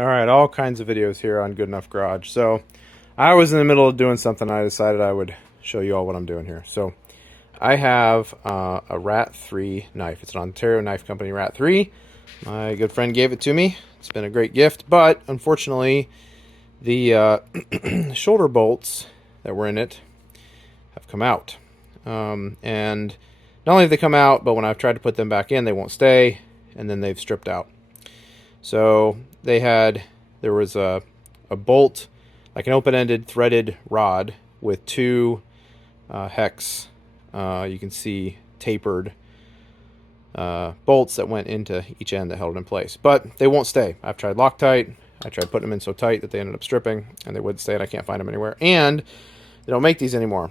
All right, all kinds of videos here on Good Enough Garage. So I was in the middle of doing something. I decided I would show you all what I'm doing here. So I have a Rat 3 knife. It's an Ontario Knife Company Rat 3. My good friend gave it to me. It's been a great gift, but unfortunately the shoulder bolts that were in it have come out. And not only have they come out, but when I've tried to put them back in, they won't stay, and then they've stripped out. So there was a bolt, like an open-ended threaded rod with two hex, you can see tapered bolts that went into each end that held it in place. But they won't stay. I've tried Loctite. I tried putting them in so tight that they ended up stripping, and they wouldn't stay, and I can't find them anywhere. And they don't make these anymore.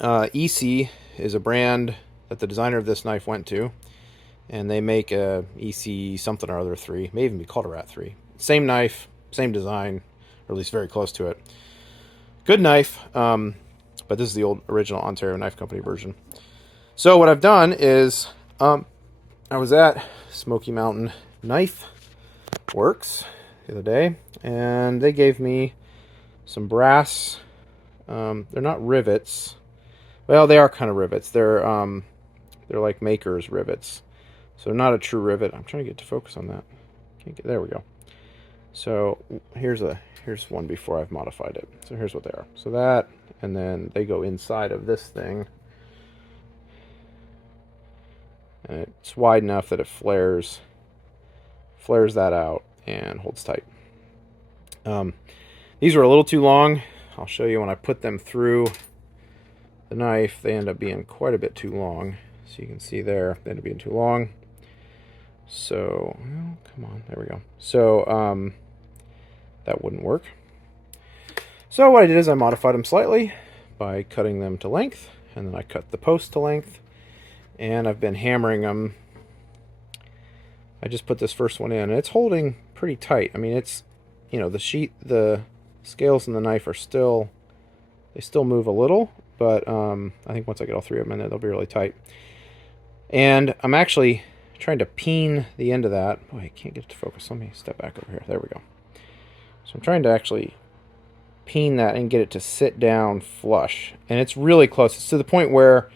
EC is a brand that the designer of this knife went to, and they make a EC something or other 3. May even be called a Rat 3. Same knife, same design, or at least very close to it. Good knife, but this is the old original Ontario Knife Company version. So what I've done is I was at Smokey Mountain Knife Works the other day, and they gave me some brass. They're not rivets. Well, they are kind of rivets. They're like maker's rivets. So they're not a true rivet. I'm trying to get to focus on that. Can't get, there we go. So here's one before I've modified it. So here's what they are. So that, and then they go inside of this thing. And it's wide enough that it flares that out and holds tight. These were a little too long. I'll show you when I put them through the knife, they end up being quite a bit too long. So you can see there, they end up being too long. So, well, come on, there we go. So, that wouldn't work. So what I did is I modified them slightly by cutting them to length, and then I cut the post to length, and I've been hammering them. I just put this first one in, and it's holding pretty tight. I mean, it's, you know, the scales in the knife are still, they still move a little, but I think once I get all 3 of them in there, they'll be really tight. And I'm actually trying to peen the end of that. Boy, I can't get it to focus. Let me step back over here. There we go. So I'm trying to actually peen that and get it to sit down flush. And it's really close. It's to the point where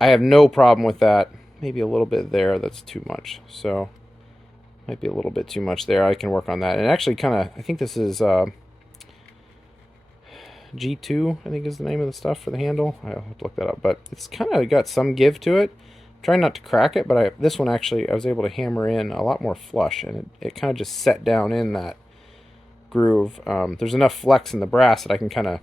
I have no problem with that. Maybe a little bit there. That's too much. So might be a little bit too much there. I can work on that. And actually kind of, I think this is G2, I think is the name of the stuff for the handle. I'll have to look that up. But it's kind of got some give to it. Trying not to crack it, but this one actually I was able to hammer in a lot more flush, and it kind of just set down in that groove. There's enough flex in the brass that I can kind of,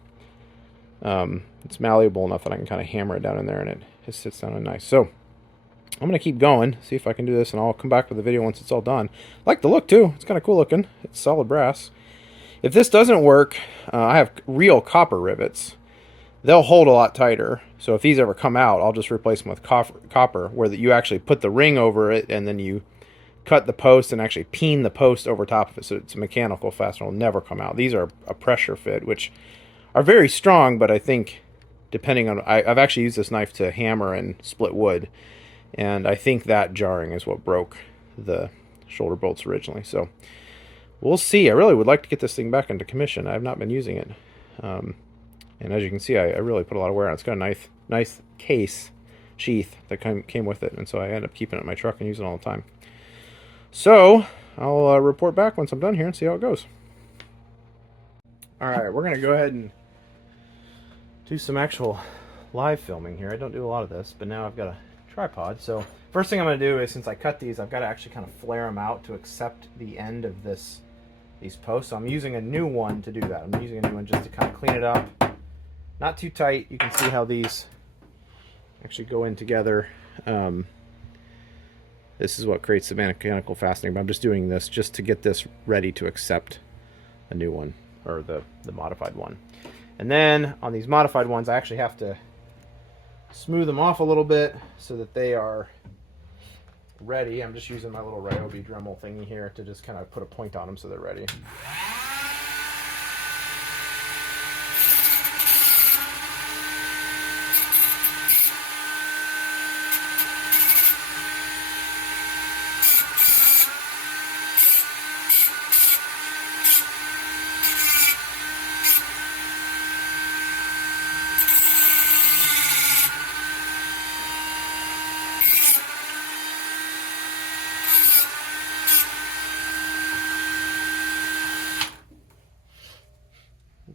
it's malleable enough that I can kind of hammer it down in there, and it just sits down in nice. So I'm going to keep going, see if I can do this, and I'll come back with the video once it's all done. I like the look too. It's kind of cool looking. It's solid brass. If this doesn't work, I have real copper rivets. They'll hold a lot tighter. So if these ever come out, I'll just replace them with copper, where you actually put the ring over it, and then you cut the post and actually peen the post over top of it. So it's a mechanical fastener. It'll never come out. These are a pressure fit, which are very strong, but I think depending on, I've actually used this knife to hammer and split wood, and I think that jarring is what broke the shoulder bolts originally. So we'll see. I really would like to get this thing back into commission. I have not been using it. And as you can see, I really put a lot of wear on it. It's got a nice case sheath that came with it, and so I end up keeping it in my truck and using it all the time. So I'll report back once I'm done here and see how it goes. All right, we're going to go ahead and do some actual live filming here. I don't do a lot of this, but now I've got a tripod. So first thing I'm going to do is, since I cut these, I've got to actually kind of flare them out to accept the end of these posts. So I'm using a new one to do that. I'm using a new one just to kind of clean it up. Not too tight. You can see how these actually go in together. This is what creates the mechanical fastening, but I'm just doing this just to get this ready to accept a new one, or the modified one. And then on these modified ones, I actually have to smooth them off a little bit so that they are ready. I'm just using my little Ryobi Dremel thingy here to just kind of put a point on them so they're ready.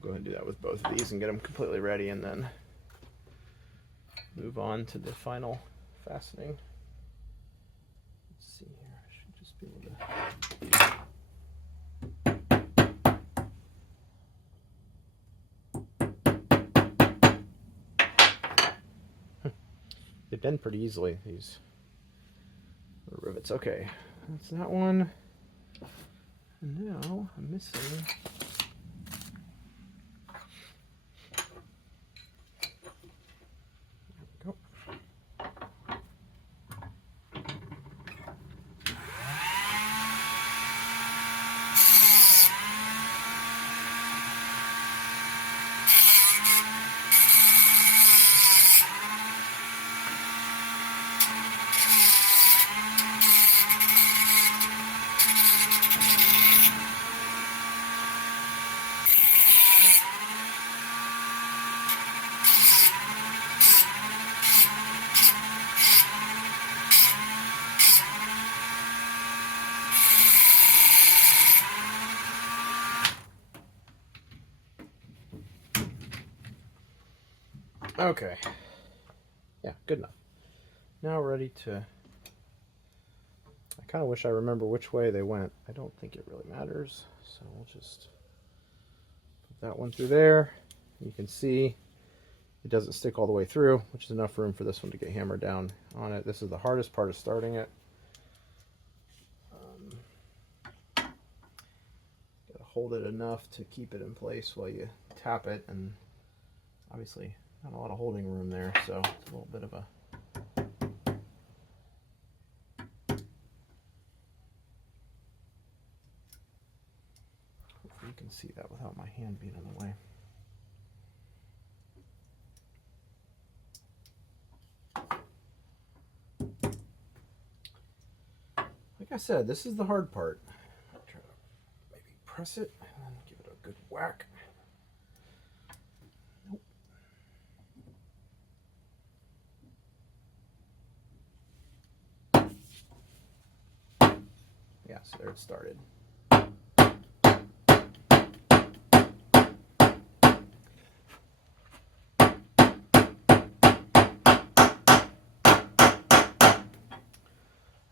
go ahead and do that with both of these and get them completely ready, and then move on to the final fastening. Let's see here. I should just be able to. They bend pretty easily, these rivets. Okay, that's that one. And now I'm missing. There we go. Okay. Yeah, good enough. Now ready to... I kind of wish I remember which way they went. I don't think it really matters. So we'll just put that one through there. You can see it doesn't stick all the way through, which is enough room for this one to get hammered down on it. This is the hardest part of starting it. Gotta hold it enough to keep it in place while you tap it, and obviously not a lot of holding room there, so it's a little bit of a... Hopefully you can see that without my hand being in the way. Like I said, this is the hard part. I'll try to maybe press it and then give it a good whack. Nope. Yeah, so there it started.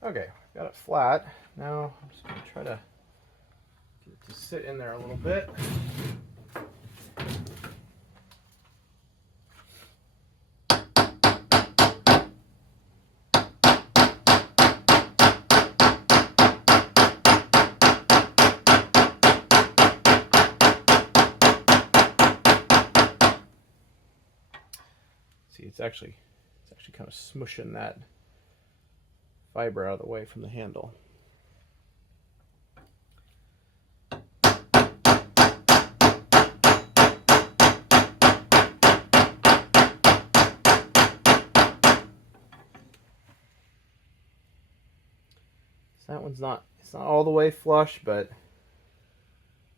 Okay, got it flat. Now I'm just going to try to get it to sit in there a little bit. See, it's actually kind of smushing that fiber out of the way from the handle. So that one's it's not all the way flush, but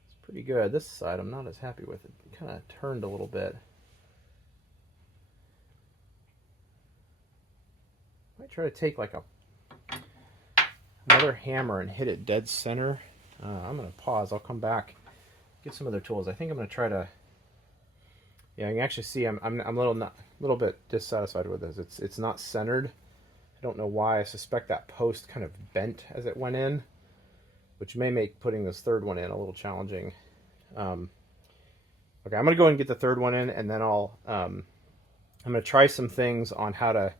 it's pretty good. This side I'm not as happy with. It kind of turned a little bit. Might try to take like another hammer and hit it dead center. I'm going to pause. I'll come back, get some other tools. I think I'm going to try to... Yeah, you can actually see I'm a little bit dissatisfied with this. It's not centered. I don't know why. I suspect that post kind of bent as it went in, which may make putting this third one in a little challenging. Okay, I'm going to go ahead and get the third one in, and then I'm going to try some things on how to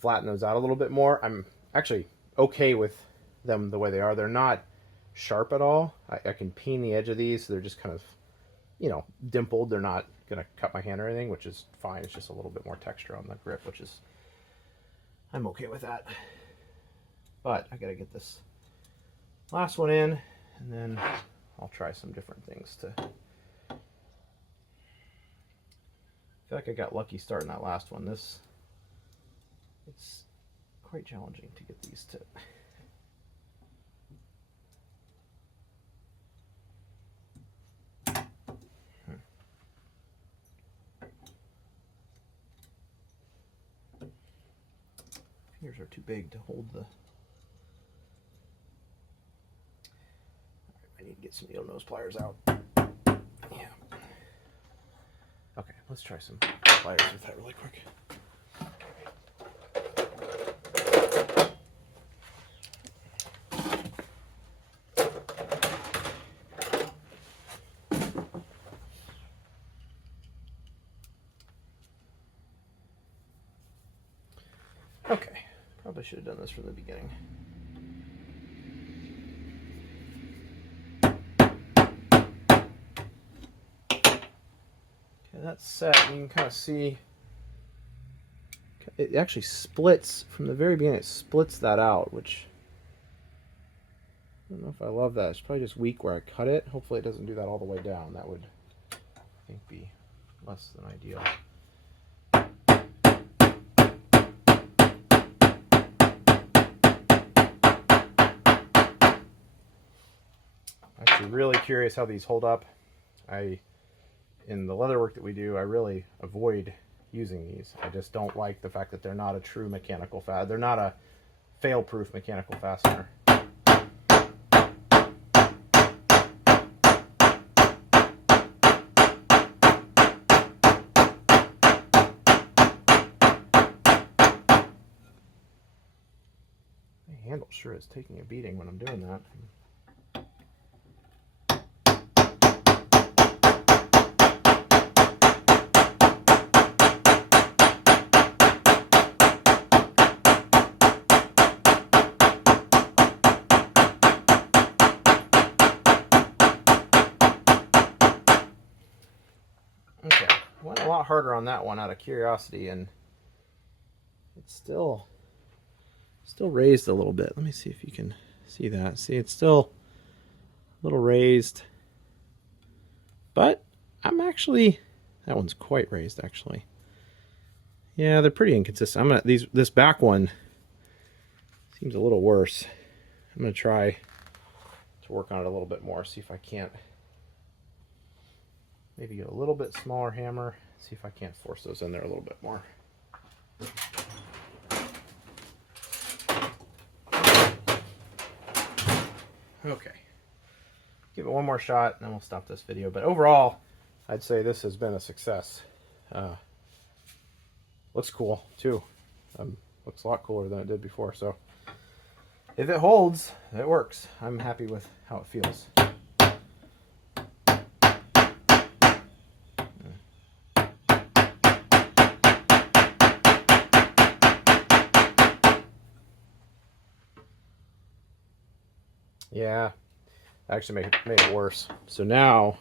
flatten those out a little bit more. I'm actually okay with them the way they are. They're not sharp at all. I can peen the edge of these, so they're just kind of, you know, dimpled. They're not going to cut my hand or anything, which is fine. It's just a little bit more texture on the grip, which is, I'm okay with that. But I got to get this last one in, and then I'll try some different things to... I feel like I got lucky starting that last one. It's quite challenging to get these to... Fingers are too big to hold the... I need to get some needle nose pliers out. Yeah. Let's try some pliers with that really quick. Okay, probably should have done this from the beginning. Okay, that's set. You can kind of see it actually splits from the very beginning. It splits that out, which I don't know if I love that. It's probably just weak where I cut it. Hopefully it doesn't do that all the way down. That would, I think, be less than ideal. Actually really curious how these hold up. In the leather work that we do, I really avoid using these. I just don't like the fact that they're not a true mechanical fastener. They're not a fail-proof mechanical fastener. My handle sure is taking a beating when I'm doing that. Okay, went a lot harder on that one out of curiosity, and it's still raised a little bit. Let me see if you can see that. See, it's still a little raised, but I'm actually, that one's quite raised actually. Yeah, they're pretty inconsistent. This back one seems a little worse. I'm gonna try to work on it a little bit more, see if I can't maybe get a little bit smaller hammer, see if I can't force those in there a little bit more. Okay, give it one more shot and then we'll stop this video. But overall, I'd say this has been a success. Looks cool too. Looks a lot cooler than it did before. So if it holds, it works. I'm happy with how it feels. Yeah, actually made it worse. So now,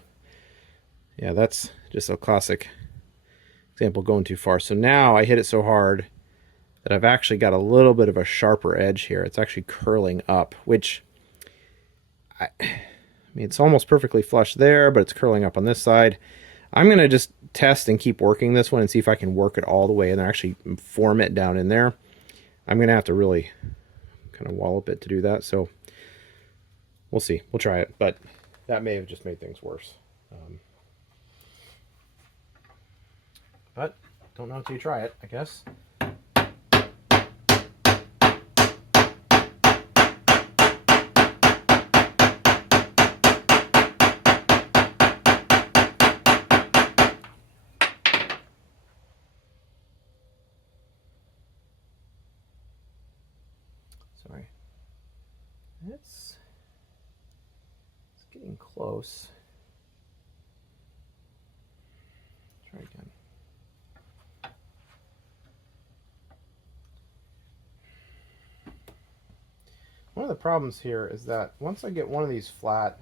yeah, that's just a classic example going too far. So now I hit it so hard that I've actually got a little bit of a sharper edge here. It's actually curling up, which I mean, it's almost perfectly flush there, but it's curling up on this side. I'm going to just test and keep working this one and see if I can work it all the way and then actually form it down in there. I'm going to have to really kind of wallop it to do that. So we'll see. We'll try it, but that may have just made things worse. But don't know until you try it, I guess. Sorry. It's getting close. Try again. One of the problems here is that once I get one of these flat,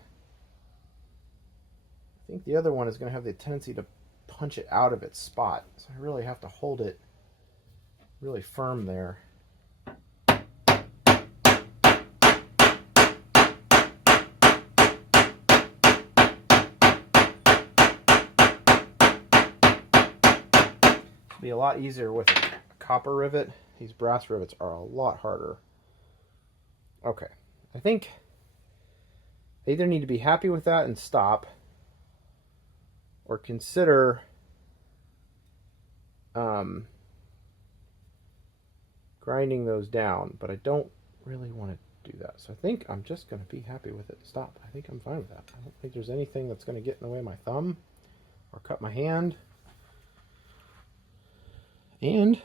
I think the other one is going to have the tendency to punch it out of its spot. So I really have to hold it really firm there. It'll be a lot easier with a copper rivet. These brass rivets are a lot harder. Okay, I think I either need to be happy with that and stop, or consider grinding those down, but I don't really want to do that. So I think I'm just going to be happy with it and stop. I think I'm fine with that. I don't think there's anything that's going to get in the way of my thumb or cut my hand. and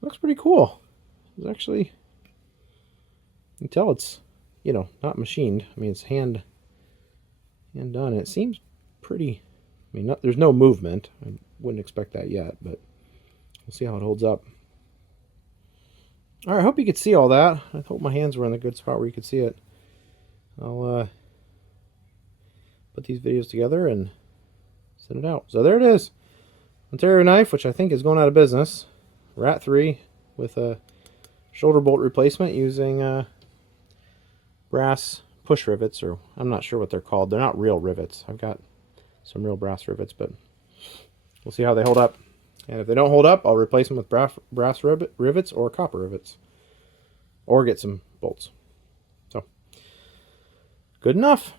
looks pretty cool. It's actually, you can tell it's, you know, not machined. I mean, it's hand done. It seems pretty, I mean, there's no movement. I wouldn't expect that yet, but we'll see how it holds up. All right, I hope you could see all that. I hope my hands were in a good spot where you could see it. I'll put these videos together and send it out. So there it is. Ontario knife, which I think is going out of business. Rat 3 with a shoulder bolt replacement using brass push rivets, or I'm not sure what they're called. They're not real rivets. I've got some real brass rivets, but we'll see how they hold up. And if they don't hold up, I'll replace them with brass rivets or copper rivets, or get some bolts. So, good enough.